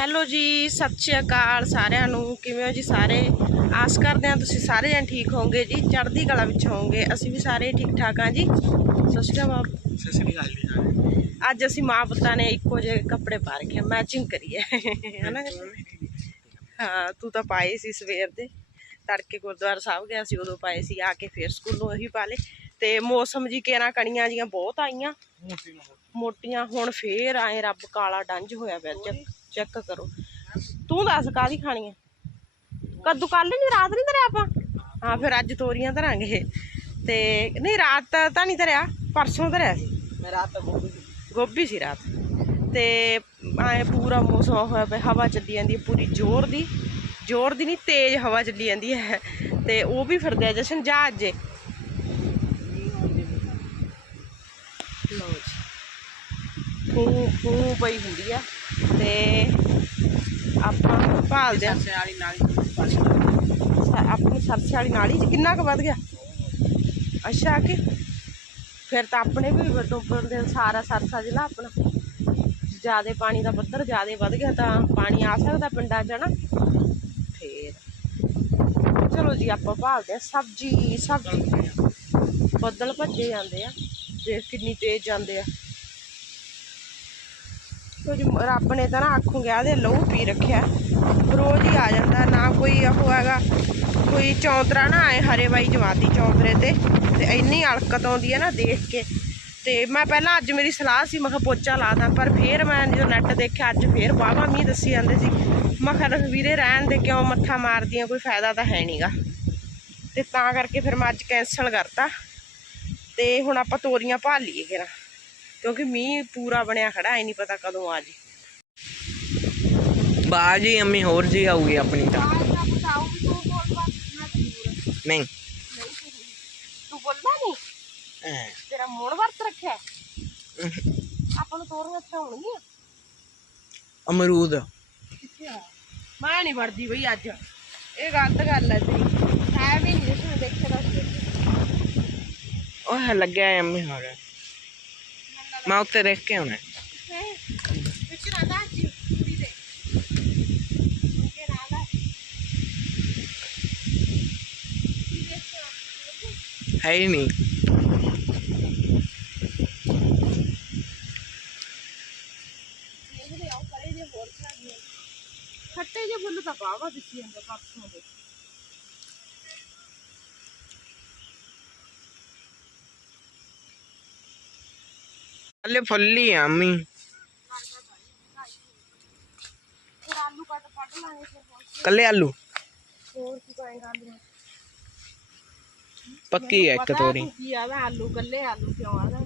Hello ਜੀ ਸਤਿ ਸ਼੍ਰੀ ਅਕਾਲ ਸਾਰਿਆਂ ਨੂੰ। ਕਿਵੇਂ ਹੋ ਜੀ ਸਾਰੇ? ਆਸ ਕਰਦੇ ਹਾਂ ਤੁਸੀਂ ਸਾਰੇ ਜਣ ਠੀਕ ਹੋਵੋਗੇ ਜੀ ਚੜ੍ਹਦੀ ਕਲਾ ਵਿੱਚ ਹੋਵੋਗੇ। ਅਸੀਂ ਵੀ ਸਾਰੇ ਠੀਕ ਠਾਕ ਹਾਂ ਜੀ। ਸਤਿ ਸ਼੍ਰੀ ਅਕਾਲ ਬਾਪ। ਸਤਿ ਸ੍ਰੀ ਅਕਾਲ ਜੀ ਸਾਰੇ ਅੱਜ ਅਸੀਂ ਮਾਂ ਪੁੱਤਾਂ ਨੇ ਇੱਕੋ ਜਿਹੇ ਕੱਪੜੇ ਪਾ ਰੱਖੇ ਮੈਚਿੰਗ ਕਰੀਏ। ਹਨਾ ਹਾਂ। ਤੂੰ ਤਾਂ ਪਾਏ ਸੀ ਸਵੇਰ ਦੇ। ਤੜਕੇ ਗੁਰਦੁਆਰਾ ਸਾਹਿਬ ਗਿਆ ਸੀ ਉਦੋਂ ਪਾਏ ਸੀ ਆ ਕੇ ਫੇਰ ਸਕੂਲੋਂ ਉਹੀ ਪਾ ਲਏ। ਤੇ ਮੌਸਮ ਜੀ ਕੇਰਾਂ ਕਣੀਆਂ ਜੀਆਂ ਬਹੁਤ ਆਈਆਂ। ਮੋਟੀਆਂ ਹੁਣ ਫੇਰ ਆਏ ਰੱਬ ਕਾਲਾ ਡੰਜ ਹੋਇਆ ਪਿਆ ਚੈੱਕ ਚੈੱਕ ਕਰੋ। ਤੂੰ ਦੱਸ ਕਾਦੀ ਖਾਣੀ ਆ? ਕੱਦੂ ਕੱਲ ਨਹੀਂ ਰਾਤ ਨਹੀਂ ਧਰਿਆ ਆਪਾਂ? ਹਾਂ ਫਿਰ ਅੱਜ ਤੋਰੀਆਂ ਧਰਾਂਗੇ। ਤੇ ਨਹੀਂ ਰਾਤ ਤਾਂ- ਨਹੀਂ ਧਰਿਆ ਪਰਸੋਂ ਧਰਿਆ ਸੀ। ਮੈਂ ਰਾਤ ਗੋਭੀ ਗੋਭੀ ਸੀ ਰਾਤ। ਤੇ ਐ ਪੂਰਾ ਮੌਸਮ ਹੋਇਆ ਪਿਆ ਹਵਾ ਚੱਲੀ ਜਾਂਦੀ ਹੈ ਪੂਰੀ ਜ਼ੋਰ ਦੀ। ਜ਼ੋਰ ਦੀ ਨਹੀਂ ਤੇਜ਼ ਹਵਾ ਚੱਲੀ ਜਾਂਦੀ ਹੈ। ਤੇ ਉਹ ਵੀ ਫਿਰਦੇ ਆ ਜਸ਼ਨ ਜਾ ਅੱਜੇ। ਲਓ ਜੀ। ਫੂ ਪਈ ਹੁੰਦੀ ਆ। ਤੇ ਆਪਾਂ ਭਾਲਦੇ ਆ ਸਰਸੇ ਵਾਲੀ ਨਾਲੀ ਆਪਣੀ ਸਰਸੇ ਵਾਲੀ ਨਾਲੀ ਚ ਕਿੰਨਾ ਕੁ ਵੱਧ ਗਿਆ? ਅੱਛਾ ਕਿ ਫਿਰ ਤਾਂ ਆਪਣੇ ਵੀ ਡੁੱਬਣ ਦੇ ਸਾਰਾ ਸਰਸਾ ਜ਼ਿਲ੍ਹਾ ਆਪਣਾ। ਜਿਆਦੇ ਪਾਣੀ ਦਾ ਪੱਧਰ ਜਿਆਦੇ ਵੱਧ ਗਿਆ ਤਾਂ ਪਾਣੀ ਆ ਸਕਦਾ ਪਿੰਡਾਂ 'ਚ ਨਾ ਫੇਰ। ਚਲੋ ਜੀ ਆਪਾਂ ਭਾਲਦੇ ਆ ਸਬਜੀ ਸਬਜੀ। ਬੱਦਲ ਭੱਜੇ ਜਾਂਦੇ ਆ। ਦੇਖ ਕਿੰਨੀ ਤੇਜ਼ ਜਾਂਦੇ ਆ। ਕੁਝ ਰੱਬ ਨੇ ਤਾਂ ਨਾ ਆਖੂ ਗਿਆ ਦੇ ਲਹੂ ਪੀ ਰੱਖਿਆ। ਰੋਜ਼ ਹੀ ਆ ਜਾਂਦਾ, ਨਾ ਕੋਈ ਉਹ ਹੈਗਾ। ਕੋਈ ਚੌਂਤਰਾ ਨਾ ਆਏ ਹਰੇ ਬਾਈ ਜਮਾਤੀ ਚੌਂਤਰੇ ਤੇ ਤੇ ਇੰਨੀ ਅਲਕਤ ਆਉਂਦੀ ਹੈ ਨਾ ਦੇਖ ਕੇ। ਤੇ ਮੈਂ ਪਹਿਲਾਂ ਅੱਜ ਮੇਰੀ ਸਲਾਹ ਸੀ, ਮੈਂ ਕਿਹਾ ਪੋਚਾ ਲਾ ਦਾਂ, ਪਰ ਫੇਰ ਮੈਂ ਜਦੋਂ ਨੈਟ ਦੇਖਿਆ, ਅੱਜ ਫੇਰ ਵਾਹਵਾ ਮੀਂਹ ਦੱਸੀ ਜਾਂਦੇ ਸੀ। ਮੈਂ ਕਿਹਾ ਵੀਰੇ ਰਹਿਣ ਦੇ ਕਿਉਂ, ਮੱਥਾ ਮਾਰਦੀਆਂ, ਕੋਈ ਫਾਇਦਾ ਤਾਂ ਹੈ ਨਹੀਂਗਾ ਤੇ ਤਾਂ ਕਰਕੇ ਫਿਰ ਮੈਂ ਅੱਜ ਕੈਨਸਲ ਕਰਤਾ। ਤੇ ਹੁਣ ਆਪਾਂ ਤੋਰੀਆਂ ਭਾਲ ਲਈਏ ਕਿਰਾ ਕਿਉਂਕਿ ਮੀਂਹ ਪੂਰਾ ਬਣਿਆ ਖੜਾ ਐ ਨਹੀਂ ਪਤਾ ਕਦੋਂ ਆ ਜੀ। ਬਾਜੀ ਅੰਮੀ ਹੋਰ ਜੀ ਆਊਗੀ ਆਪਣੀ ਤਾਂ। ਨਹੀਂ। ਤੂੰ ਬੋਲਦਾ ਨਹੀਂ। ਤੇਰਾ ਮੋੜ ਵਰਤ ਰੱਖਿਆ? ਆਪਾਂ ਨੂੰ ਤੋਰੀਆਂ ਅੱਛਾ ਹੋਣਗੀਆਂ ਅਮਰੂਦ ਮੈਂ ਨਹੀਂ ਵੜਦੀ ਬਈ ਅੱਜ। ਇਹ ਗਲਤ ਗੱਲ ਹੈ ਤੇਰੀ। ਹੈ ਵੀ ਨਹੀਂ ਜਿਸ ਨੂੰ ਦੇਖੇ ਦਾ ਉਹ ਲੱਗਿਆ ਹੈ ਅੰਮੀ ਹੋਰ। ਮੈਂ ਉੱਤੇ ਦੇਖ ਕੇ ਆਉਣਾ ਵਿੱਚ ਨਾ ਦਾ ਜੀ ਪੂਰੀ ਦੇ ਕੇ ਰਾਲਾ ਹੈ ਹੀ ਨਹੀਂ ਦੇਖਦੇ ਆਓ ਕਰੇ ਜੇ ਹੋਰ ਛਾੜੀਆਂ ਖੱਟੇ ਜੇ ਫੁੱਲ ਤਾਂ ਬਾਵਾ ਦਿੱਤੀ ਜਾਂਦਾ ਪਰਸੋਂ ਦੇ ਹਲੇ ਫੁੱਲੀ ਆ ਹੋਰ ਕੱਲੇ ਆਲੂ? ਪੱਕੀ ਹੈ ਇੱਕ ਤੋਰੀ। ਤੂੰ ਕੀ ਆਦਾ ਆਲੂ ਕੱਲੇ ਆਲੂ ਕਿਉਂ ਆਦਾ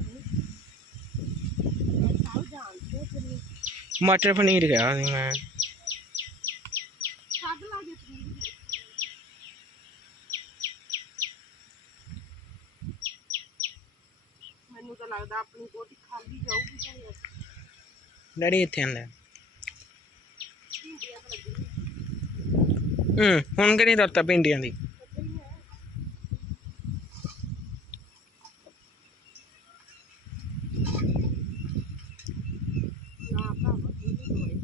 ਮੈਂ ਸਭ ਜਾਣਦੇ ਫਿਰ ਮਟਰ ਪਨੀਰ ਗਿਆ ਸੀ ਮੈਂ ਛੱਡ ਲਾ ਜੇ ਪਨੀਰ ਮੈਨੂੰ ਤਾਂ ਲੱਗਦਾ ਆਪਣੀ ਕੋਟੀ ਖਾਲੀ ਜਾਊਗੀ ਘਰੇ ਡੈਡੀ ਇੱਥੇ ਆਂਦਾ ਤਾਂ ਹੂੰ ਹੁਣ ਕਿ ਨਹੀਂ ਰਤਾ ਭਿੰਡੀਆਂ ਦੀ? ਨਾ ਭਰਾਵਾ ਕੀ ਨਹੀਂ ਲੋੜੇ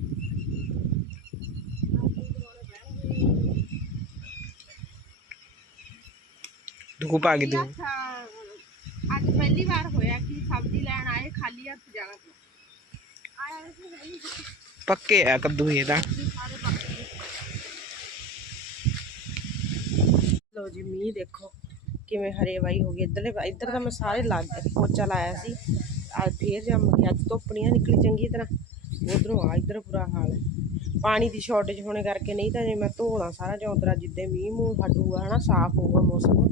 ਧੂਪ ਆ ਗਈ ਧੂਪ ਅੱਛਾ ਅੱਜ ਪਹਿਲੀ ਵਾਰ ਹੋਇਆ ਕਿ ਸਬਜ਼ੀ ਲੈਣ ਆਏ ਖਾਲੀ ਹੱਥ ਜਾਣਾ ਪਿਆ। ਆਇਆ ਸੀ ਨਹੀਂ ਪੱਕੇ ਆ ਕੱਦੂ ਇਹ ਤਾਂ। ਸਾਰੇ ਪੱਕੇ ਲੋ ਜੀ ਮੀਂਹ ਦੇਖੋ ਕਿਵੇਂ ਹਰੇ ਵਾਈ ਹੋ ਗਈ ਇੱਧਰਲੇ ਇੱਧਰ ਤਾਂ ਮੈਂ ਸਾਰੇ ਲੱਗ ਗਏ ਪੋਚਾ ਲਾਇਆ ਸੀ। ਅੱਜ ਫੇਰ ਜੰਮ ਗਿਆ ਅੱਜ ਧੁੱਪ ਨਹੀਂ ਨਿਕਲੀ ਚੰਗੀ ਤਰ੍ਹਾਂ। ਉਧਰੋਂ ਆ ਇੱਧਰ ਬੁਰਾ ਹਾਲ ਹੈ। ਪਾਣੀ ਦੀ ਸ਼ਾਰਟੇਜ ਹੋਣੇ ਕਰਕੇ ਨਹੀਂ ਤਾਂ ਜੇ ਮੈਂ ਧੋਣਾ ਸਾਰਾ ਚੌਂਤਰਾ ਜਿੱਦੇ ਮੀਂਹ ਮੂੰਹ ਹਟੂਗਾ ਹਨਾ ਸਾਫ਼ ਹੋਊਗਾ ਮੌਸਮ।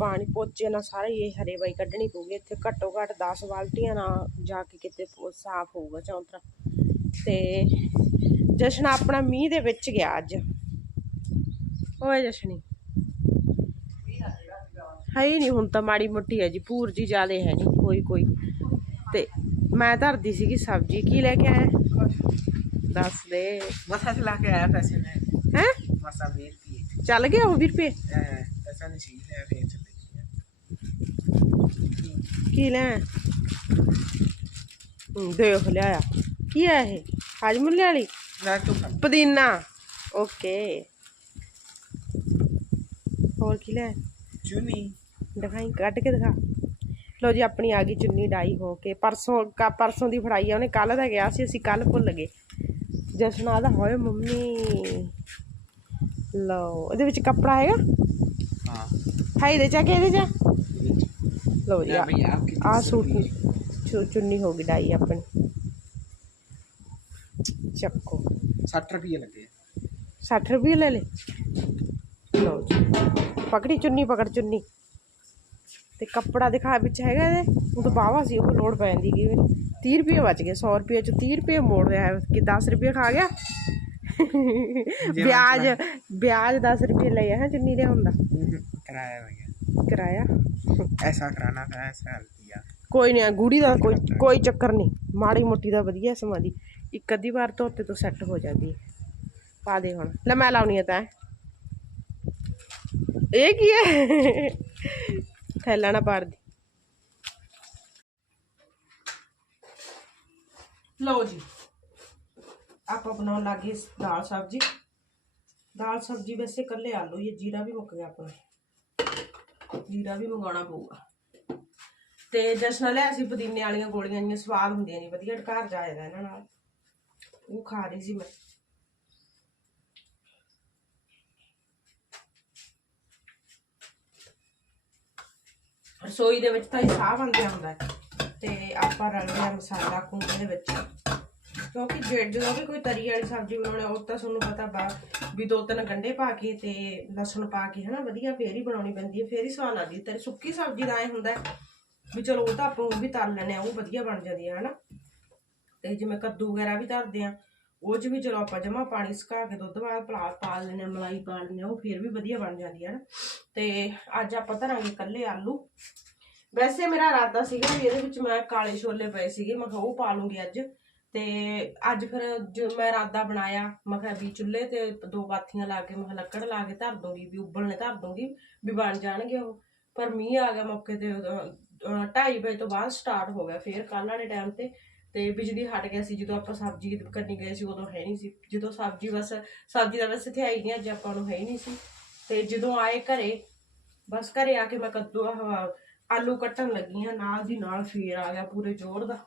ਪਾਣੀ ਪੋਚੇ ਨਾਲ ਸਾਰੇ ਇਹ ਹਰੇ ਵਾਈ ਕੱਢਣੀ ਪਊਗੀ। ਇੱਥੇ ਘੱਟੋ ਘੱਟ 10 ਬਾਲਟੀਆਂ ਨਾਲ ਜਾ ਕੇ ਕਿਤੇ ਸਾਫ਼ ਹੋਊਗਾ ਚੌਂਤਰਾ। ਤੇ ਜਸ਼ਨ ਆਪਣਾ ਮੀਂਹ ਦੇ ਵਿੱਚ ਗਿਆ ਅੱਜ। ਓਏ ਜਸ਼ਨੀ। ਹੈ ਹੀ ਨਹੀਂ ਹੁਣ ਤਾਂ ਮਾੜੀ ਮੋਟੀ ਹੈ ਜੀ ਪੂਰ ਜੀ ਜ਼ਿਆਦੇ ਹੈ ਨਹੀਂ ਕੋਈ ਕੋਈ। ਤੇ ਮੈਂ ਧਰਦੀ ਸੀਗੀ ਸਬਜ਼ੀ ਕੀ ਲੈ ਕੇ ਆਇਆ? ਦੱਸ ਦੇ। ਮਸਾ ਚਲਾ ਕੇ ਆਇਆ ਪੈਸੇ ਨੇ ਹੈ? ਮਸਾ 20 ਰੁਪਏ। ਚੱਲ ਗਿਆ ਉਹ 20 ਰੁਪਏ ਪੈਸਾ ਨਹੀਂ ਸੀ ਲੈ ਫੇਰ ਚੱਲੇ ਕੀ ਲੈ ਹੂੰ, ਦੇਖ ਲਿਆ ਕੀ ਹੈ ਇਹ? ਹਾਜਮੁੱਲੇ ਵਾਲੀ? ਲੈ ਤੂੰ ਖਾ। ਪੁਦੀਨਾ। ਓਕੇ। ਹੋਰ ਕੀ ਲੈ? ਚੁਨੀ। ਦਿਖਾਈ ਕੱਢ ਕੇ ਦਿਖਾ। ਲੋ ਜੀ ਆਪਣੀ ਆ ਗਈ ਚੁੰਨੀ ਡਾਈ ਹੋ ਕੇ। ਪਰਸੋਂ ਕਾ ਪਰਸੋਂ ਦੀ ਫੜਾਈ ਆ ਉਹਨੇ ਕੱਲ ਦਾ ਗਿਆ ਸੀ ਅਸੀਂ ਕੱਲ ਭੁੱਲ ਗਏ। ਜਸ਼ਨ ਆਦਾ ਹੋਏ ਮੰਮੀ। ਲਓ ਇਹਦੇ ਵਿੱਚ ਕੱਪੜਾ ਹੈਗਾ? ਹਾਂ। ਹੈ ਇਹਦੇ ਚ ਆ ਕਿ ਇਹਦੇ ਚ? ਆ? ਲਓ ਜੀ ਆ ਚੁ- ਚੁੰਨੀ ਹੋ ਗਈ ਡਾਈ ਆਪਣੀ। ਚੱਕੋ। 60 ਰੁਪਏ ਲੱਗੇ 60 ਰੁਪਏ ਲੈ ਲੈ। ਲਓ ਜੀ। ਪਕੜੀ ਚੁੰਨੀ ਪਕੜ ਚੁੰਨੀ। ਤੇ ਕੱਪੜਾ ਦਿਖਾ ਵਿੱਚ ਹੈਗਾ ਇਹਦੇ। ਉਹ ਤਾਂ ਬਾਵਾ ਸੀ ਉਹ ਲੋੜ ਪੈ ਜਾਂਦੀ ਵਾਰੀ 30 ਰੁਪਏ ਬਚ ਗਏ 100 ਰੁਪਏ ਚ 30 ਰੁਪਏ ਮੋੜ ਰਿਹਾ ਹੈ। ਕਿ 10 ਰੁਪਏ ਖਾ ਗਿਆ? ਵਿਆਜ ਵਿਆਜ 10 ਰੁਪਏ ਲਿਆ ਹੈ ਚੁੰਨੀ ਦੇ। ਹੁੰਦਾ ਕਿਰਾਇਆ ਹੋ ਗਿਆ ਕਿਰਾਇਆ ਐਸਾ ਕਰਾਣਾ ਫਿਰ ਐਸਾ ਹਲਦੀਆ ਕੋਈ ਨਹੀਂ ਗੂੜੀ ਦਾ ਕੋਈ ਕੋਈ ਚੱਕਰ ਨਹੀਂ ਮਾੜੀ ਮੋਟੀ ਦਾ ਵਧੀਆ ਸਮਾਂ ਦੀ ਇੱਕ ਅੱਧੀ ਵਾਰ ਧੋਤੇ ਤੋਂ ਸੈੱਟ ਹੋ ਜਾਂਦੀ ਹੈ ਪਾ ਦੇ ਹੁਣ ਲੈ ਮੈਂ ਲਾਉਣੀ ਹੈ ਤਾਂ ਇਹ ਕੀ ਹੈ ਥੈਲਾ ਨਾ ਪਾੜ ਦੀ ਲਓ ਜੀ ਆਪਾਂ ਬਣਾਉਣ ਲੱਗੇ ਦਾਲ ਸਬਜੀ ਦਾਲ ਸਬਜੀ ਵੈਸੇ ਕੱਲੇ ਆਲੂ ਇਹ ਜੀਰਾ ਵੀ ਮੁੱਕ ਗਿਆ ਆਪਣਾ ਜੀਰਾ ਵੀ ਮੰਗਾਉਣਾ ਪਊਗਾ। ਤੇ ਜਸ਼ਨ ਲਿਆ ਸੀ ਪੁਦੀਨੇ ਵਾਲੀਆਂ ਗੋਲੀਆਂ ਜਿਹੀਆਂ ਸਵਾਦ ਹੁੰਦੀਆਂ ਨੇ, ਵਧੀਆ ਘਰ ਜਾਏਗਾ ਇਹਨਾਂ ਨਾਲ। ਉਹ ਖਾ ਰਹੀ ਸੀ ਮੈਂ। ਰਸੋਈ ਦੇ ਵਿੱਚ ਤਾਂ ਇਹ ਸਾਹ ਬਣਦਿਆ ਹੁੰਦਾ ਤੇ ਆਪਾਂ ਰਲਦੇ ਲਿਆ ਮਸਾਲਾ ਕੁੰਡੇ ਦੇ ਵਿੱਚ ਕਿਉਂਕਿ ਜੇ ਜਦੋਂ ਵੀ ਕੋਈ ਤਰੀ ਵਾਲੀ ਸਬਜ਼ੀ ਬਣਾਉਣੀ ਆ, ਉਹ ਤਾਂ ਤੁਹਾਨੂੰ ਪਤਾ ਬਾ ਵੀ ਦੋ ਤਿੰਨ ਗੰਢੇ ਪਾ ਕੇ ਤੇ ਲਸਣ ਪਾ ਕੇ ਹਨਾ ਵਧੀਆ ਫੇਰ ਹੀ ਬਣਾਉਣੀ ਪੈਂਦੀ ਹੈ ਫੇਰ ਹੀ ਸਵਾਦ ਆਉਂਦੀ ਹੈ। ਸੁੱਕੀ ਸਬਜ਼ੀ ਦਾ ਐ ਹੁੰਦਾ ਵੀ ਚਲੋ ਉਹ ਤਾਂ ਆਪਾਂ ਉਹ ਵੀ ਤਲ ਲੈਣੇ ਆ ਉਹ ਵਧੀਆ ਬਣ ਜਾਂਦੀ ਹੈ ਹਨਾ। ਤੇ ਜਿਵੇਂ ਕੱਦੂ ਵਗੈਰਾ ਵੀ ਧਰਦੇ ਆ ਉਹ 'ਚ ਵੀ ਚਲੋ ਆਪਾਂ ਜਮਾ ਪਾਣੀ ਸੁਕਾ ਕੇ ਦੁੱਧ ਬਾਅਦ ਪਾ ਪਾ ਲੈਣੇ ਆ ਮਲਾਈ ਪਾ ਲੈਣੇ ਆ ਉਹ ਫੇਰ ਵੀ ਵਧੀਆ ਬਣ ਜਾਂਦੀ ਹੈ ਨਾ ਤੇ ਅੱਜ ਆਪਾਂ ਧਰਾਂਗੇ ਕੱਲੇ ਆਲੂ। ਵੈਸੇ ਮੇਰਾ ਇਰਾਦਾ ਸੀਗਾ ਵੀ ਇਹਦੇ ਵਿੱਚ ਮੈਂ ਕਾਲੇ ਛੋਲੇ ਪਏ ਸੀਗੇ ਮੈਂ ਕਿਹਾ ਉਹ ਪਾ ਲੂੰਗੀ ਅੱਜ। ਤੇ ਅੱਜ ਫਿਰ ਜੋ ਮੈਂ ਇਰਾਦਾ ਬਣਾਇਆ ਮੈਂ ਕਿਹਾ ਵੀ ਚੁੱਲ੍ਹੇ ਤੇ ਦੋ ਪਾਥੀਆਂ ਲਾ ਕੇ ਮੈਂ ਕਿਹਾ ਲੱਕੜ ਲਾ ਕੇ ਧਰ ਦੂੰਗੀ ਵੀ ਉਬਲਣੇ ਧਰ ਦੂੰਗੀ ਵੀ ਬਣ ਜਾਣਗੇ ਉਹ। ਪਰ ਮੀਂਹ ਆ ਗਿਆ ਮੌਕੇ ਤੇ ਉਦੋਂ, ਅਹ, ਢਾਈ ਵਜੇ ਤੋਂ ਬਾਅਦ ਸਟਾਰਟ ਹੋ ਗਿਆ ਫੇਰ ਕੱਲ੍ਹ ਵਾਲੇ ਟਾਈਮ ਤੇ। ਤੇ ਬਿਜਲੀ ਹਟ ਗਿਆ ਸੀ ਜਦੋਂ ਆਪਾਂ ਸਬਜ਼ੀ ਕਰਨੀ ਗਏ ਸੀ ਉਦੋਂ ਹੈ ਨਹੀਂ ਸੀ। ਜਦੋਂ ਸਬਜ਼ੀ ਬਸ ਸਬਜ਼ੀ ਦਾ ਵੈਸੇ ਥਿਆਈ ਨਹੀਂ ਅੱਜ ਆਪਾਂ ਨੂੰ ਹੈ ਹੀ ਨਹੀਂ ਸੀ। ਤੇ ਜਦੋਂ ਆਏ ਘਰੇ ਬਸ ਘਰੇ ਆ ਕੇ ਮੈਂ ਕੱਦੂ ਆਹ ਆਲੂ ਕੱਟਣ ਲੱਗੀ ਆ ਨਾਲ ਦੀ ਨਾਲ ਫੇਰ ਆ ਗਿਆ ਪੂਰੇ ਜ਼ੋਰ ਦਾ।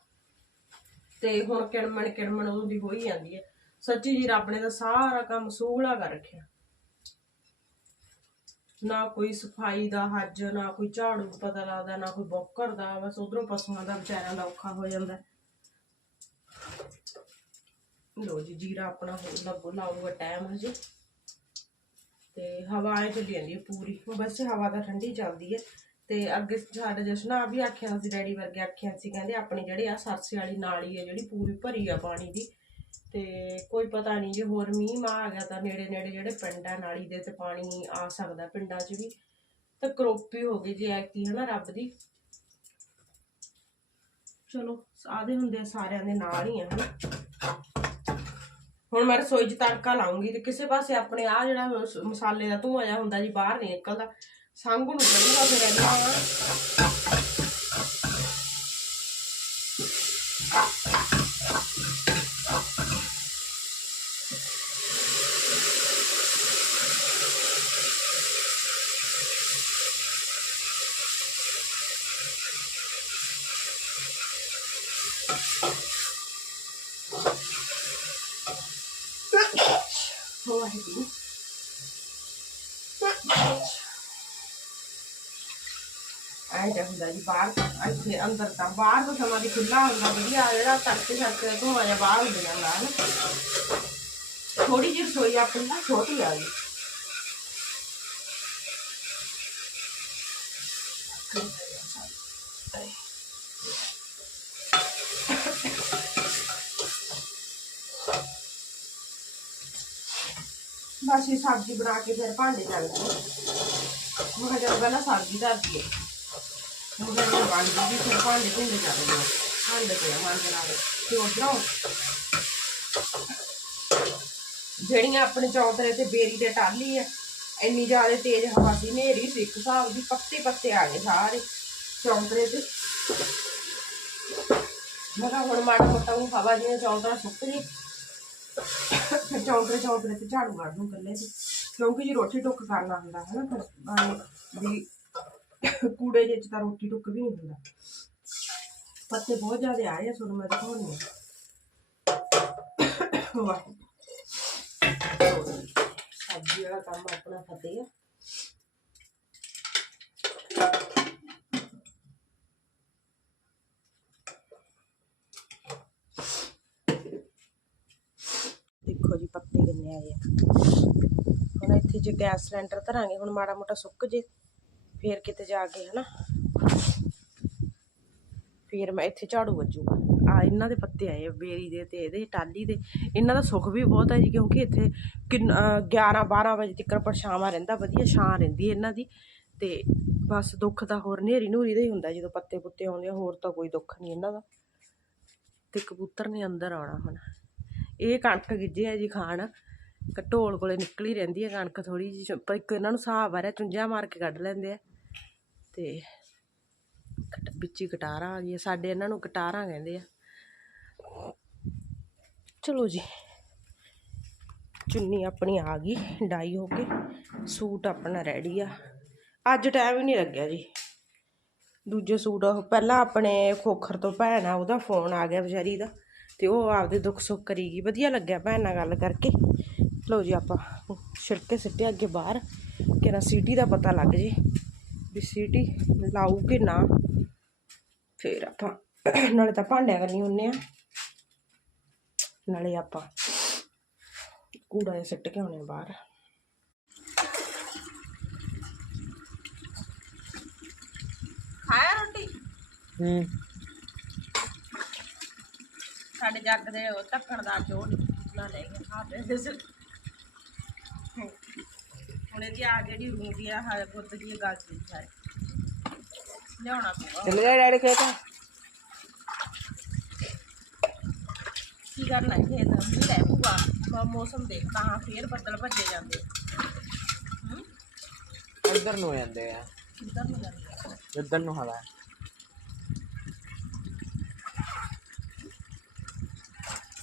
ਤੇ ਹੁਣ ਕਿਣਮਣ ਕਿਣਮਣ ਉਦੋਂ ਹੋਈ ਜਾਂਦੀ ਹੈ। ਸੱਚੀ ਜੀ ਰੱਬ ਨੇ ਤਾਂ ਸਾਰਾ ਕੰਮ ਸੂਹਲਾ ਕਰ ਰੱਖਿਆ। ਨਾ ਕੋਈ ਸਫ਼ਾਈ ਦਾ ਹੱਜ, ਨਾ ਕੋਈ ਝਾੜੂ ਪਤਾ ਲੱਗਦਾ, ਨਾ ਕੋਈ ਬੌਕਰ ਦਾ, ਬਸ ਉਧਰੋਂ ਪਸ਼ੂਆਂ ਦਾ ਵਿਚਾਰਿਆਂ ਦਾ ਔਖਾ ਹੋ ਜਾਂਦਾ ਲੋ ਜੀ, ਜੀਰਾ ਆਪਣਾ ਹੋਰ ਲੱਭੋ, ਲਾਊਗਾ ਟਾਈਮ ਹਜੇ। ਤੇ ਹਵਾ ਐ ਚੱਲੀ ਜਾਂਦੀ ਹੈ ਪੂਰੀ। ਉਹ ਵੈਸੇ ਹਵਾ ਤਾਂ ਠੰਡੀ ਚੱਲਦੀ ਹੈ। ਤੇ ਅੱਗੇ ਸਾਡਾ ਜਸ਼ਨਾ ਵੀ ਆਖਿਆ ਸੀ, ਡੈਡੀ ਵਰਗੇ ਆਖਿਆ ਸੀ, ਕਹਿੰਦੇ ਆਪਣੀ ਜਿਹੜੀ ਆ ਸਰਸੇ ਵਾਲੀ ਨਾਲੀ ਹੈ ਜਿਹੜੀ ਪੂਰੀ ਭਰੀ ਆ ਪਾਣੀ ਦੀ। ਤੇ ਕੋਈ ਪਤਾ ਨਹੀਂ ਜੇ ਹੋਰ ਮੀਂਹ ਮਾ ਆ ਗਿਆ ਤਾਂ ਨੇੜੇ ਨੇੜੇ ਜਿਹੜੇ ਪਿੰਡ ਆ, ਨਾਲੀ ਦੇ ਤੇ ਪਾਣੀ ਆ ਸਕਦਾ ਪਿੰਡਾਂ 'ਚ ਵੀ। ਤਾਂ ਕਰੋਪੀ ਹੋ ਗਈ ਜੇ ਐਕਤੀ ਹੈ ਨਾ ਰੱਬ ਦੀ। ਚਲੋ, ਆਦੇ ਹੁੰਦੇ ਆ ਸਾਰਿਆਂ ਦੇ ਨਾਲ ਹੀ ਆ ਹੁਣ ਮੈਂ ਰਸੋਈ 'ਚ ਤੜਕਾ ਲਾਉਂਗੀ ਤੇ ਕਿਸੇ ਪਾਸੇ ਆਪਣੇ ਆ ਜਿਹੜਾ ਮਸਾਲੇ ਦਾ ਧੂੰਆਂ ਜਿਹਾ ਹੁੰਦਾ ਜੀ, ਬਾਹਰ ਨਹੀਂ ਨਿਕਲਦਾ। ਸੰਗ ਨੂੰ ਚੜੂਗਾ ਫਿਰ ਇੰਨਾ ਵਾਹਿਗੁਰੂ ਆਏ ਤਾਂ ਹੁੰਦਾ ਜੀ, ਬਾਹਰ ਇੱਥੇ ਅੰਦਰ ਤਾਂ, ਬਾਹਰ ਤਾਂ ਸਮਾਂ ਦੀ ਖੁੱਲਾ ਹੁੰਦਾ, ਵਧੀਆ ਜਿਹੜਾ ਤੜਕੇ ਤੜਕੇ ਧੂਆਂ ਜਿਹਾ ਬਾਹਰ ਹੁੰਦਾ ਜਾਂਦਾ ਹੈ ਨਾ ਥੋੜੀ ਜਿਹੀ ਰਸੋਈ ਆਪਣੀ ਨਾ ਛੋਟੀ ਆ ਗਈ ਬਸ ਇਹ ਸਬਜ਼ੀ ਬਣਾ ਕੇ ਫਿਰ ਭਾਂਡੇ ਚੱਲਦੇ ਮੈਂ ਕਿਹਾ ਚੱਲ ਪਹਿਲਾਂ ਸਬਜ਼ੀ ਧਰਦੀ ਹੈ ਮੈਂ ਕਿਹਾ ਇਹ ਬਣ ਜੂਗੀ ਫਿਰ ਭਾਂਡੇ ਤੇ ਉਧਰੋਂ ਜਿਹੜੀਆਂ ਆਪਣੇ ਚੌਤਰੇ ਤੇ ਬੇਰੀ ਦੇ ਟਾਲੀ ਆ, ਇੰਨੀ ਜ਼ਿਆਦਾ ਤੇਜ਼ ਹਵਾ ਸੀ ਨੇਰੀ ਸੀ, ਇੱਕ ਹਿਸਾਬ ਦੀ ਪੱਤੇ ਪੱਤੇ ਆ ਗਏ ਸਾਰੇ ਚੌਤਰੇ ਤੇ। ਮੈਂ ਕਿਹਾ ਹੁਣ ਮਾੜਾ ਮੋਟਾ ਉਹ ਹਵਾ ਜਿਹੀਆਂ ਚੌਤਰਾ ਸੁੱਕ ਜੇ ਚੌਂਕਰੇ ਚੌਂਕਰੇ ਤੇ ਝਾੜੂ ਮਾਰ ਦੂੰ ਕੱਲੇ ਤੇ ਕਿਉਂਕਿ ਜੀ ਰੋਟੀ ਟੁੱਕ ਕਰਨਾ ਹੁੰਦਾ ਹੈ ਨਾ ਫਿਰ ਵੀ ਕੂੜੇ ਜਿਹੇ ਚ ਤਾਂ ਰੋਟੀ ਟੁੱਕ ਵੀ ਨਹੀਂ ਹੁੰਦਾ। ਪੱਤੇ ਬਹੁਤ ਜ਼ਿਆਦਾ ਆਏ ਆ, ਤੁਹਾਨੂੰ ਮੈਂ ਦਿਖਾਉਣੀ ਆ। ਵਾਹ। ਸਬਜ਼ੀ ਵਾਲਾ ਕੰਮ ਆਪਣਾ ਫਤਿਹ ਆ। ਦੇਖੋ ਜੀ ਪੱਤੇ ਕਿੰਨੇ ਆਏ ਆ। ਹੁਣ ਇੱਥੇ ਜੇ ਗੈਸ ਸਿਲੰਡਰ ਧਰਾਂਗੇ, ਹੁਣ ਮਾੜਾ ਮੋਟਾ ਸੁੱਕ ਜੇ। ਫੇਰ ਕਿਤੇ ਜਾ ਕੇ ਹਨਾ। ਫੇਰ ਮੈਂ ਇੱਥੇ ਝਾੜੂ ਵੱਜੂਗਾ। ਆ ਇਹਨਾਂ ਦੇ ਪੱਤੇ ਆਏ ਆ, ਬੇਰੀ ਦੇ ਤੇ ਇਹਦੇ ਟਾਲੀ ਦੇ। ਇਹਨਾਂ ਦਾ ਸੁੱਖ ਵੀ ਬਹੁਤ ਹੈ ਜੀ, ਕਿਉਂਕਿ ਇੱਥੇ ਕਿੰਨ 11 12 ਵਜੇ ਤੱਕ ਪਰਛਾਵਾਂ ਰਹਿੰਦਾ, ਵਧੀਆ ਛਾਂ ਰਹਿੰਦੀ ਇਹਨਾਂ ਦੀ। ਤੇ ਬਸ ਦੁੱਖ ਤਾਂ ਹੋਰ ਨੇਰੀ ਨੂਰੀ ਦਾ ਹੀ ਹੁੰਦਾ, ਜਦੋਂ ਪੱਤੇ ਪੁੱਤੇ ਆਉਂਦੇ ਆ, ਹੋਰ ਤਾਂ ਕੋਈ ਦੁੱਖ ਨਹੀਂ ਇਹਨਾਂ ਦਾ। ਤੇ ਕਬੂਤਰ ਨੇ ਅੰਦਰ ਆਉਣਾ ਹੁਣ। ਇਹ ਕਣਕ ਗਿੱਜੇ ਆ ਜੀ ਖਾਣ। ਢੋਲ ਕੋਲੇ ਨਿਕਲੀ ਰਹਿੰਦੀ ਹੈ ਕਣਕ ਥੋੜੀ ਜਿਹੀ ਪਰ ਇੱਕ ਇਹਨਾਂ ਨੂੰ ਹਿਸਾਬ ਆ ਰਿਹਾ, ਚੁੰਝਾਂ ਮਾਰ ਕੇ ਕੱਢ ਲੈਂਦੇ ਆ। ਤੇ ਕਟ- ਵਿੱਚ ਹੀ ਕਟਾਰਾਂ ਆ ਗਈਆਂ, ਸਾਡੇ ਇਹਨਾਂ ਨੂੰ ਕਟਾਰਾਂ ਕਹਿੰਦੇ ਆ। ਚਲੋ ਜੀ, ਚੁੰਨੀ ਆਪਣੀ ਆ ਗਈ, ਡਾਈ ਹੋ ਕੇ, ਸੂਟ ਆਪਣਾ ਰੈਡੀ ਆ। ਅੱਜ ਟਾਈਮ ਹੀ ਨਹੀਂ ਲੱਗਿਆ ਜੀ। ਦੂਜੇ ਸੂਟ ਉਹ ਪਹਿਲਾਂ ਆਪਣੇ ਖੋਖਰ ਤੋਂ ਭੈਣ ਆ, ਉਹਦਾ ਫੋਨ ਆ ਗਿਆ ਵਿਚਾਰੀ ਦਾ, ਤੇ ਉਹ ਆਪਦੇ ਦੁੱਖ ਸੁੱਖ ਕਰੀ ਗਈ। ਵਧੀਆ ਲੱਗਿਆ ਭੈਣ ਨਾਲ ਗੱਲ ਕਰਕੇ। ਲਓ ਜੀ ਆਪਾਂ ਛਿੜਕੇ ਸਿੱਟੇ ਅੱਗੇ ਬਾਹਰ ਕਿਹੜਾ ਸੀਟੀ ਦਾ ਪਤਾ ਲੱਗ ਜੇ ਵੀ ਸੀਟੀ ਲਾਊ ਕਿ ਨਾ। ਫੇਰ ਆਪਾਂ ਨਾਲੇ ਤਾਂ ਭਾਂਡਿਆਂ ਕਰਨੀ ਹੁੰਨੇ ਆ। ਨਾਲੇ ਆਪਾਂ ਕੂੜਾ ਜਿਹਾ ਸਿੱਟ ਕੇ ਆਉਣੇ ਬਾਹਰ। ਖਾਇਆ ਰੋਟੀ? ਹੂੰ। ਸਾਡੇ ਜੱਗ ਦੇ ਉਹ ਢੱਕਣ ਦਾ ਚੋਟ ਨਾ ਲੈ ਕੇ ਖਾ ਦੇ। ਸਿਰ ਹੁਣ ਇਹਦੀ ਆ ਜਿਹੜੀ ਰੂਹ ਦੀ ਆ ਹਾ ਗੁੱਦ ਦੀ ਗੱਲ ਸੀ ਸਾਰੇ ਲਿਆਉਣਾ ਪਊਗਾ। ਚੱਲ ਜਾ ਡੈਡੀ ਖੇਤ। ਕੀ ਕਰਨਾ ਹੈ ਖੇਤ ਵੀ ਰਹਿ ਪਊਗਾ। ਬਾ ਮੌਸਮ ਦੇਖਦਾ ਹਾਂ ਫੇਰ ਬੱਦਲ ਭੱਜੇ ਜਾਂਦੇ। ਹੂੰ? ਇੱਧਰ ਨੂੰ ਜਾਂਦੇ ਆ। ਕਿੱਧਰ ਨੂੰ ਜਾਂਦੇ ਆ? ਇੱਧਰ ਨੂੰ ਹਵਾ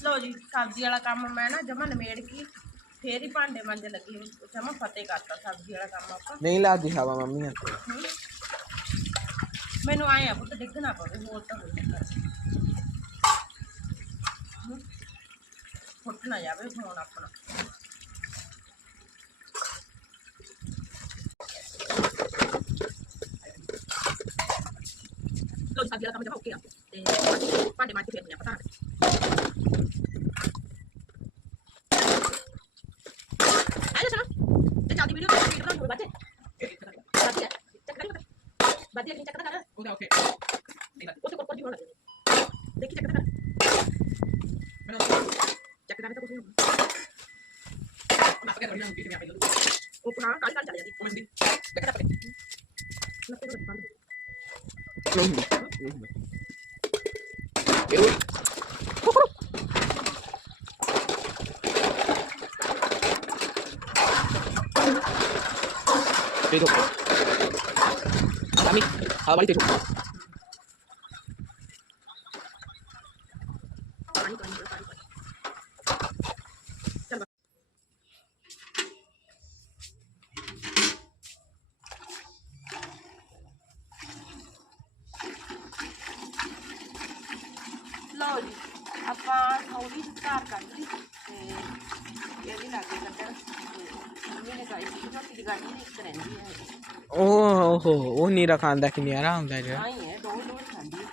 ਲਓ ਜੀ ਸਬਜ਼ੀ ਵਾਲਾ ਕੰਮ ਮੈਂ ਨਾ ਜਮਾ ਨਿਮੇੜ ਕੇ ਫੇਰ ਹੀ ਭਾਂਡੇ ਮਾਂਜੇ ਲੱਗੀ ਜਮਾ ਫਤਿਹ ਕਰਤਾ ਸਬਜ਼ੀ ਵਾਲਾ ਕੰਮ ਆਪਾਂ। ਨਹੀਂ ਲੱਗਦੀ ਹਵਾ ਮੰਮੀ ਹੱਥ। ਹਮ। ਮੈਨੂੰ ਆਏ ਆ ਪੁੱਤ ਡਿੱਗਣਾ ਪਵੇ ਹੋਰ ਤਾਂ ਕੋਈ ਨਹੀਂ। ਫੁੱਟ ਨਾ ਜਾਵੇ ਫੋਨ ਆਪਣਾ। ਲੋ ਸਬਜ਼ੀ ਦਾ ਕੰਮ ਜਮਾ ਓਕੇ ਆ ਤੇ ਭਾਂਡੇ ਮਾਰ ਕੇ ਫੇਰ ਨਹੀਂ ਪਤਾ ਆਇਆ ਚਲਾ ਤੇ ਚੱਲਦੀ ਵੀਡੀਓ ਤੇ ਵੀਡੀਓ ਬਣਾ ਬੱਚੇ ਬਾਦੀ ਚੱਕ ਕਰੀ ਬਾਦੀ ਕੀ ਚੱਕ ਕਰ ਉਹਦਾ ਓਕੇ ਉੱਥੇ ਕੋਲ ਕੋਲ ਹੋਣਾ ਦੇਖੀ ਚੱਕ ਕਰ ਮੈਂ ਚੱਕ ਕਰ ਤਾਂ ਕੁਝ ਨਹੀਂ ਮੈਂ ਪਕੜ ਰਿਹਾ ਹਾਂ ਵੀਡੀਓ ਮੈਂ ਉਹ ਪੁਣਾ ਕਾਲ ਕਾਲ ਚੱਲ ਜਾਂਦੀ ਉਹ ਮੰਦੀ ਚੱਕ ਕਰ ਪਕੜ ਨਾ ਤੇ ਬੰਦ ਦੇਖੋ ਮੰਮੀ ਹਵਾ ਵਾਲੀ ਦੇਖੋ ਪਾਣੀ ਪਾਣੀ ਪਾਣੀ ਚੱਲ ਲਓ ਜੀ ਆਪਾਂ ਥੋੜੀ ਜਿਹੀ ਧਾਰ ਕੱਢ ਲਈ ਤੇ ਇਹਦੀ ਲਾਗੇ ਕੱਢਣ ਤੇ ਮੰਮੀ ਨੇ ਗਾਈ ਸੀ ਝੋਟੀ ਦੀ ਗਾੜੀ ਇੱਕ ਰਹਿੰਦੀ ਹੈ ਓਹ ਓਹੋ ਉਹ ਨੀਰਾ ਖਾਂਦਾ ਕਿ ਨਿਆਰਾ ਹੁੰਦਾ ਜਿਹੜਾ ਆਈ ਹੈ ਡੋਲ ਡੋਲ ਖਾਂਦੀ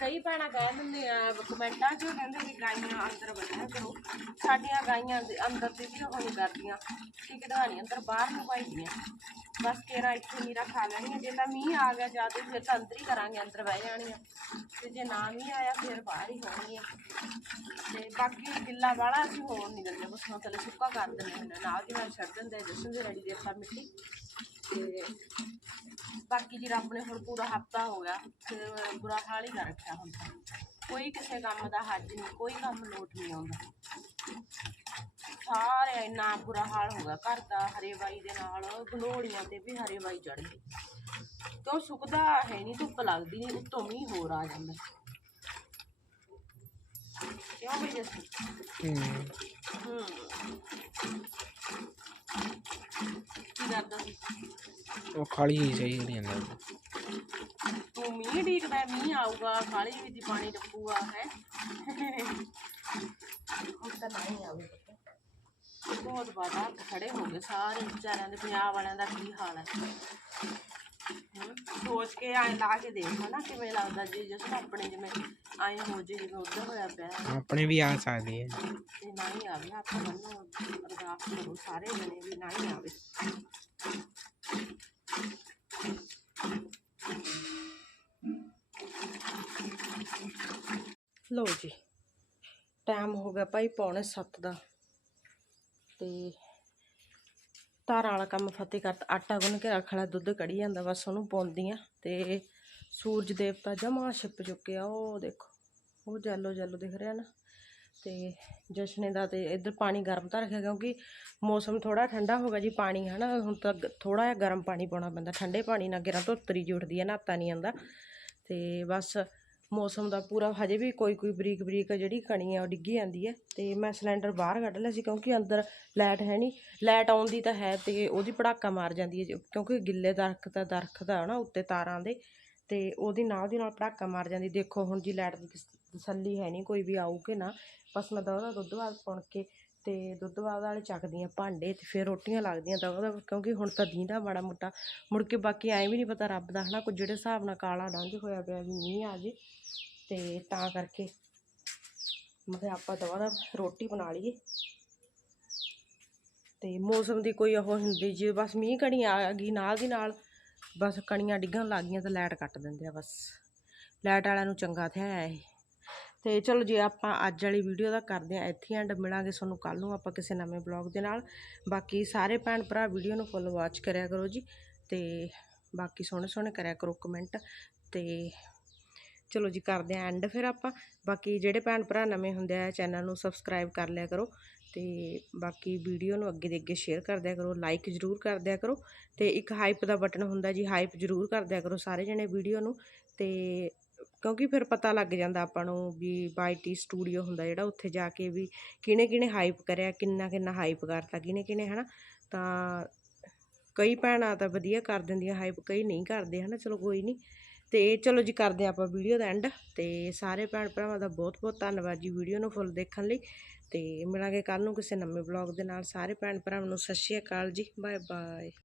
ਕਈ ਭੈਣਾਂ ਕਹਿ ਦਿੰਦੇ ਆ, ਕਮੈਂਟਾਂ 'ਚ ਕਹਿੰਦੇ ਵੀ ਗਾਈਆਂ ਅੰਦਰ ਬੰਨਿਆ ਕਰੋ। ਸਾਡੀਆਂ ਗਾਈਆਂ ਦੇ ਅੰਦਰ ਦੀ ਵੀ ਉਹ ਨਹੀਂ ਕਰਦੀਆਂ, ਕਿ ਨਹੀਂ ਅੰਦਰ ਬਾਹਰ ਨੂੰ ਪਾਈਦੀਆਂ ਬਸ ਕੇਰਾ ਇੱਥੇ ਨੀਰਾ ਖਾ ਲੈਣੀਆਂ, ਜੇ ਤਾਂ ਮੀਂਹ ਆ ਗਿਆ ਜ਼ਿਆਦਾ, ਫਿਰ ਤਾਂ ਅੰਦਰ ਹੀ ਕਰਾਂਗੇ, ਅੰਦਰ ਬਹਿ ਜਾਣੀਆਂ। ਤੇ ਜੇ ਨਾ ਮੀਂਹ ਆਇਆ, ਫਿਰ ਬਾਹਰ ਹੀ ਹੋਣਗੀਆਂ। ਤੇ ਬਾਕੀ ਗਿੱਲਾ ਵਾਲਾ ਅਸੀਂ ਹੋਣ ਨਹੀਂ ਦਿੰਦੇ, ਬਸ ਹੁਣ ਸੁੱਕਾ ਕਰ ਦਿੰਦੇ ਹੁੰਦੇ ਨਾਲ ਦੀ ਨਾਲ ਛੱਡ ਦਿੰਦੇ ਜਸ਼ਨ ਦੇ ਰੈਡੀ ਦੇ ਮਿੱਟੀ। ਤੇ ਬਾਕੀ ਜੀ ਰੱਬ ਨੇ ਹੁਣ ਪੂਰਾ ਹਫਤਾ ਹੋ ਗਿਆ ਤੇ ਬੁਰਾ ਹਾਲ ਹੀ ਕਰ ਰੱਖਿਆ ਹੁਣ ਕੋਈ ਕਿਸੇ ਕੰਮ ਦਾ ਹੱਜ ਨਹੀਂ ਕੋਈ ਕੰਮ ਲੋਟ ਨਹੀਂ ਆਉਂਦਾ। ਸਾਰੇ ਇੰਨਾ ਬੁਰਾ ਹਾਲ ਹੋ ਗਿਆ ਘਰ ਦਾ ਹਰੇਵਾਈ ਦੇ ਨਾਲ ਗਲੋੜੀਆਂ ਤੇ ਵੀ ਹਰੇਵਾਈ ਚੜ ਗਈ ਕਿਉਂ ਸੁੱਕਦਾ ਹੈ ਨਹੀਂ ਧੁੱਪ ਲੱਗਦੀ ਨਹੀਂ ਉੱਤੋਂ ਮੀਂਹ ਹੋਰ ਆ ਜਾਂਦਾ। ਕਿਉਂ ਵੀ ਜੱਸੀ ਹੂੰ। ਹੂੰ ਕੀ ਕਰਦਾ ਸੀ ਉਹ ਖਾਲੀ ਹੀ ਸਹੀ ਨਹੀਂ ਜਾਂਦਾ ਤੂੰ ਮੀਂਹ ਢੀਕਦਾ ਮੀਂਹ ਆਊਗਾ ਖਾਲੀ ਵਿੱਚ ਹੀ ਪਾਣੀ ਟੱਪੂਗਾ ਹੈ। ਹੁਣ ਤਾਂ ਨਹੀਂ ਆਵੇ ਬਹੁਤ ਬਾਦਾ ਖੜੇ ਹੋ ਗਏ ਸਾਰੇ ਵਿਚਾਰਿਆਂ ਦੇ ਪੰਜਾਬ ਵਾਲਿਆਂ ਦਾ ਕੀ ਹਾਲ ਹੈ। ਸੋਚ ਕੇ ਐਂ ਲਾ ਕੇ ਦੇਖੋ ਨਾ ਕਿਵੇਂ ਲੱਗਦਾ ਜੀ ਜਿਸ ਨੂੰ ਆਪਣੇ ਜਿਵੇਂ ਐਂ ਹੋ ਜੇ ਜਿਵੇਂ ਉੱਧਰ ਹੋਇਆ ਪਿਆ। ਆਪਣੇ ਵੀ ਆ ਸਕਦੀ ਹੈ ਤੇ ਨਾ ਹੀ ਆਵੇ ਹੱਥ ਬੰਨੋ ਅਰਦਾਸ ਕਰੋ ਸਾਰੇ ਜਣੇ ਵੀ ਨਾ ਹੀ ਆਵੇ। ਲਓ ਜੀ ਟਾਈਮ ਹੋ ਗਿਆ ਭਾਈ ਪੌਣੇ 7 ਦਾ। ਤੇ ਧਾਰਾਂ ਵਾਲਾ ਕੰਮ ਫਤਿਹ ਕਰਤਾ। ਆਟਾ ਗੁੰਨ ਕੇ ਰੱਖ ਲਿਆ, ਦੁੱਧ ਕੜੀ ਜਾਂਦਾ, ਬਸ ਉਹਨੂੰ ਪਾਉਂਦੀ ਆ ਤੇ ਸੂਰਜ ਦੇਵਤਾ ਜਮਾ ਛਿਪ ਚੁੱਕਿਆ ਉਹ ਦੇਖੋ, ਉਹ ਜੈਲੋ ਜੈਲੋ ਦਿਖ ਰਿਹਾ ਨਾ। ਤੇ ਜਸ਼ਨੇ ਦਾ ਤੇ ਇੱਧਰ ਪਾਣੀ ਗਰਮ ਤਾਂ ਰੱਖਿਆ, ਕਿਉਂਕਿ ਮੌਸਮ ਥੋੜਾ ਠੰਡਾ ਹੋ ਗਿਆ ਜੀ ਪਾਣੀ, ਹਨਾ। ਹੁਣ ਤਾਂ ਥੋੜਾ ਜਿਹਾ ਗਰਮ ਪਾਣੀ ਪਾਉਣਾ ਪੈਂਦਾ। ਠੰਡੇ ਪਾਣੀ ਨਾਲ ਗਿਰਾਂ ਤੋਂ ਉੱਤਰੀ ਉੱਠਦੀ ਹੈ, ਨਾਤਾ ਨਹੀਂ ਆਂਦਾ ਤੇ ਬਸ ਮੌਸਮ ਦਾ ਪੂਰਾ ਹਜੇ ਵੀ ਕੋਈ ਕੋਈ ਬਰੀਕ ਬਰੀਕ ਜਿਹੜੀ ਕਣੀ ਆ ਉਹ ਡਿੱਗੀ ਜਾਂਦੀ ਹੈ ਤੇ ਮੈਂ ਸਿਲੰਡਰ ਬਾਹਰ ਕੱਢ ਲਿਆ ਸੀ ਕਿਉਂਕਿ ਅੰਦਰ ਲਾਈਟ ਹੈ ਨਹੀਂ, ਲਾਈਟ ਆਉਂਦੀ ਤਾਂ ਹੈ ਤੇ ਉਹਦੀ ਪੜਾਕਾ ਮਾਰ ਜਾਂਦੀ ਹੈ ਕਿਉਂਕਿ ਗਿੱਲੇ ਦਰਖਤ ਆ ਦਰਖਤ ਆ ਨਾ ਉੱਤੇ ਤਾਰਾਂ ਦੇ ਤੇ ਉਹਦੀ ਨਾਲ ਦੀ ਨਾਲ ਪੜਾਕਾ ਮਾਰ ਜਾਂਦੀ। ਦੇਖੋ ਹੁਣ ਜੀ ਲਾਈਟ ਦੀ ਤਸ- ਤਸੱਲੀ ਹੈ ਨਹੀਂ, ਕੋਈ ਵੀ ਆਊ ਕਿ ਨਾ, ਬਸ ਮੈਂ ਦਵਾ ਦਾ ਦੁੱਧ ਬਾਅਦ ਪੁਣ ਕੇ ਅਤੇ ਦੁੱਧ ਬਾਅਦ ਵਾਲੇ ਚੱਕਦੀਆਂ, ਭਾਂਡੇ ਅਤੇ ਫਿਰ ਰੋਟੀਆਂ ਲੱਗਦੀਆਂ ਦਵਾ ਦਾ ਕਿਉਂਕਿ ਹੁਣ ਤਾਂ ਦੀਂਦਾ ਮਾੜਾ ਮੋਟਾ। ਮੁੜ ਕੇ ਬਾਕੀ ਐਂ ਵੀ ਨਹੀਂ ਪਤਾ ਰੱਬ ਦਾ ਹੈ ਨਾ ਕੁਝ ਜਿਹੜੇ ਹਿਸਾਬ ਨਾਲ ਕਾਲਾ ਡੰਝ ਹੋਇਆ ਪਿਆ ਵੀ ਮੀਂਹ ਆ ਜੇ ਅਤੇ ਤਾਂ ਕਰਕੇ। ਮੈਂ ਕਿਹਾ ਆਪਾਂ ਦਵਾ ਦਾ ਰੋਟੀ ਬਣਾ ਲਈਏ। ਤੇ ਮੌਸਮ ਦੀ ਕੋਈ ਉਹ ਹੁੰਦੀ, ਜੇ ਬਸ ਮੀਂਹ ਕਣੀ ਆ ਗਈ ਨਾਲ ਦੀ ਨਾਲ, ਬਸ ਕਣੀਆਂ ਡਿੱਗਣ ਲੱਗ ਗਈਆਂ ਤਾਂ ਲਾਈਟ ਕੱਟ ਦਿੰਦੇ ਆ ਬਸ। ਲਾਈਟ ਵਾਲਿਆਂ ਨੂੰ ਚੰਗਾ ਥਿਆ ਇਹ। ਤੇ ਚਲੋ ਜੀ ਆਪਾਂ ਅੱਜ ਵਾਲੀ ਵੀਡੀਓ ਦਾ ਕਰਦੇ ਆ ਇੱਥੇ ਐਂਡ ਮਿਲਾਂਗੇ ਤੁਹਾਨੂੰ ਕੱਲ ਨੂੰ ਆਪਾਂ ਕਿਸੇ ਨਵੇਂ ਬਲੌਗ ਦੇ ਨਾਲ। ਬਾਕੀ ਸਾਰੇ ਭੈਣ ਭਰਾ ਵੀਡੀਓ ਨੂੰ ਫੁੱਲ ਵਾਚ ਕਰਿਆ ਕਰੋ ਜੀ ਤੇ ਬਾਕੀ ਸੋਹਣੇ ਸੋਹਣੇ ਕਰਿਆ ਕਰੋ ਕਮੈਂਟ ਤੇ ਚਲੋ ਜੀ ਕਰਦੇ ਆ ਐਂਡ ਫਿਰ ਆਪਾਂ। ਬਾਕੀ ਜਿਹੜੇ ਭੈਣ ਭਰਾ ਨਵੇਂ ਹੁੰਦੇ ਆ ਚੈਨਲ ਨੂੰ ਸਬਸਕ੍ਰਾਈਬ ਕਰ ਲਿਆ ਕਰੋ ਤੇ ਬਾਕੀ ਵੀਡੀਓ ਨੂੰ ਅੱਗੇ ਦੇ ਅੱਗੇ ਸ਼ੇਅਰ ਕਰ ਦਿਆ ਕਰੋ ਲਾਈਕ ਜ਼ਰੂਰ ਕਰ ਦਿਆ ਕਰੋ ਤੇ ਇੱਕ ਹਾਈਪ ਦਾ ਬਟਨ ਹੁੰਦਾ ਜੀ ਹਾਈਪ ਜ਼ਰੂਰ ਕਰ ਦਿਆ ਕਰੋ ਸਾਰੇ ਜਣੇ ਵੀਡੀਓ ਨੂੰ ਤੇ ਕਿਉਂਕਿ ਫਿਰ ਪਤਾ ਲੱਗ ਜਾਂਦਾ ਆਪਾਂ ਨੂੰ ਵੀ ਬਾਈਟੀ ਸਟੂਡੀਓ ਹੁੰਦਾ ਜਿਹੜਾ ਉੱਥੇ ਜਾ ਕੇ ਵੀ ਕਿਹਨੇ ਕਿਹਨੇ ਹਾਈਪ ਕਰਿਆ, ਕਿੰਨਾ ਕਿੰਨਾ ਹਾਈਪ ਕਰਤਾ, ਕਿਹਨੇ ਕਿਹਨੇ, ਹਨਾ? ਤਾਂ ਕਈ ਭੈਣਾਂ ਤਾਂ ਵਧੀਆ ਕਰ ਦਿੰਦੀਆਂ ਹਾਈਪ ਕਈ ਨਹੀਂ ਕਰਦੇ, ਹਨਾ? ਚਲੋ ਕੋਈ ਨਹੀਂ। ਤੇ ਚਲੋ ਜੀ ਕਰਦੇ ਹਾਂ ਆਪਾਂ ਵੀਡੀਓ ਦਾ ਐਂਡ ਤੇ ਸਾਰੇ ਭੈਣ ਭਰਾਵਾਂ ਦਾ ਬਹੁਤ ਬਹੁਤ ਧੰਨਵਾਦ ਜੀ ਵੀਡੀਓ ਨੂੰ ਫੁੱਲ ਦੇਖਣ ਲਈ। ਤੇ ਮਿਲਾਂਗੇ ਕੱਲ ਨੂੰ ਕਿਸੇ ਨਵੇਂ ਵਲੌਗ ਦੇ ਨਾਲ। ਸਾਰੇ ਭੈਣ ਭਰਾਵਾਂ ਨੂੰ ਸਤਿ ਸ਼੍ਰੀ ਅਕਾਲ ਜੀ। Bye bye